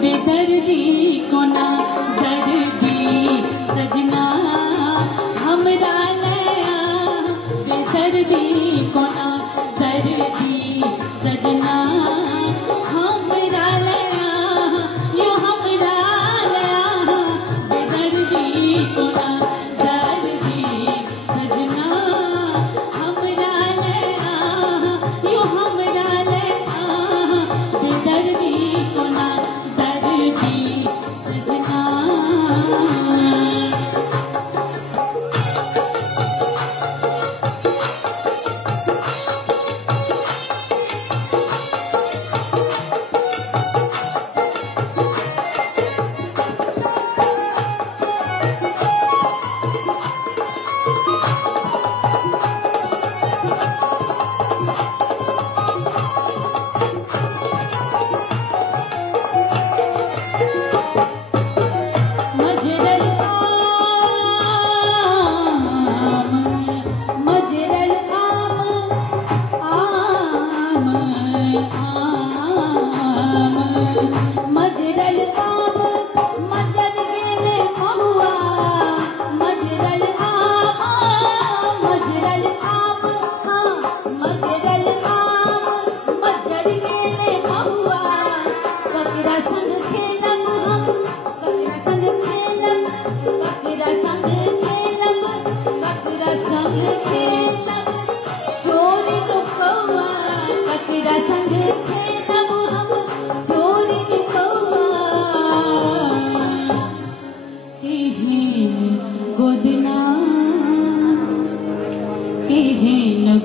बेदर्दी को ना दर्दी सजना हमरा लया बेदर्दी को ना दर्दी सजना हमरा लया यो हमरा लया बेदर्दी को ना दर्दी सजना हमरा लया यो हमरा लया बेदर्दी को ना दर्दी सजना।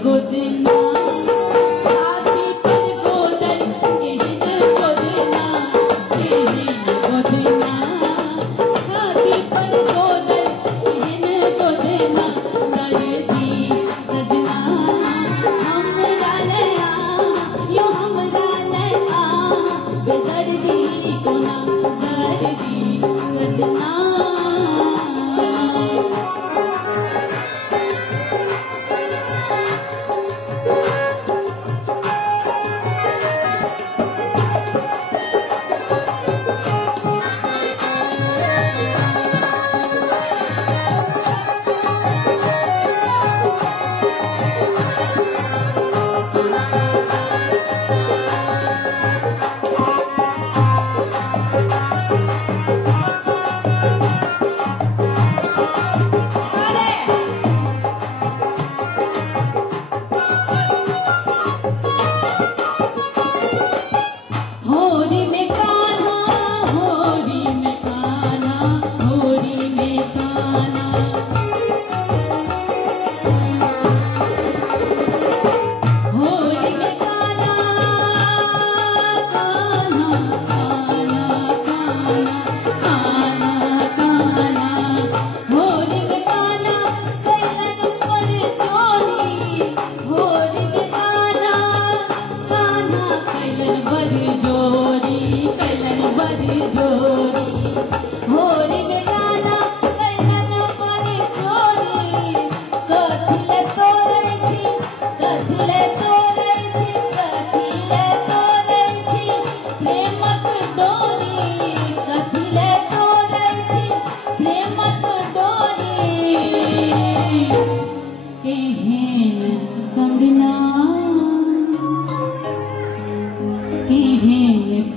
गोदना छाती पर गोदल केहन गोदना गोदना छाती पर गोदल केहन गोदना दर्दी सजना हमरा लया यो हमरा लया बेदर्दी को ना दर्दी सजना।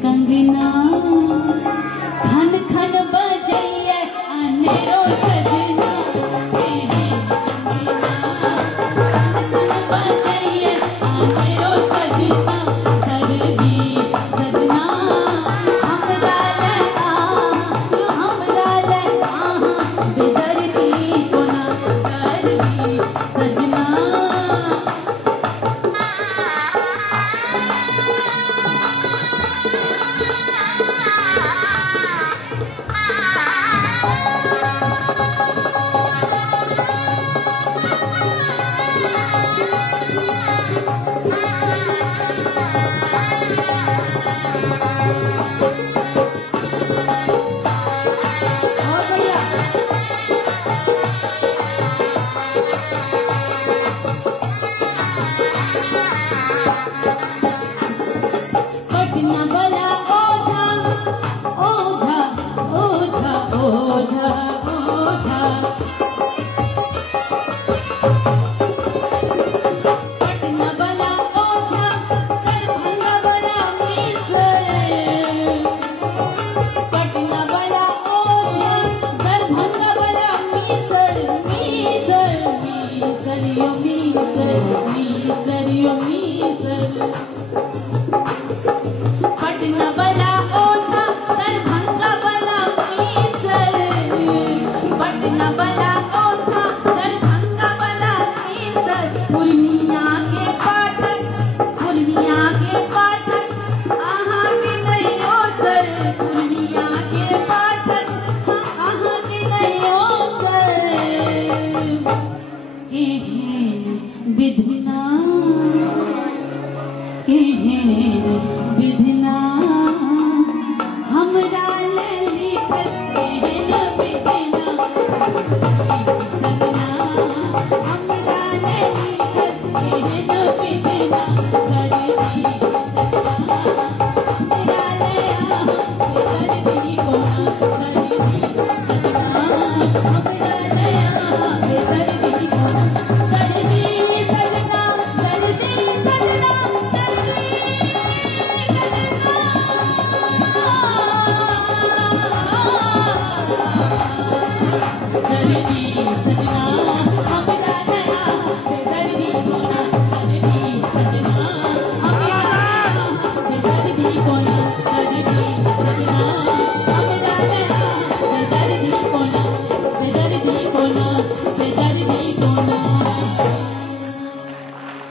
कंगना खन खन बजैया अनेरो सजना बजैया अनेरो सजना दर्दी सजना हमरा लया यो हमरा लया बेदर्दी को ना दर्दी सजना।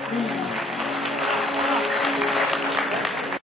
जी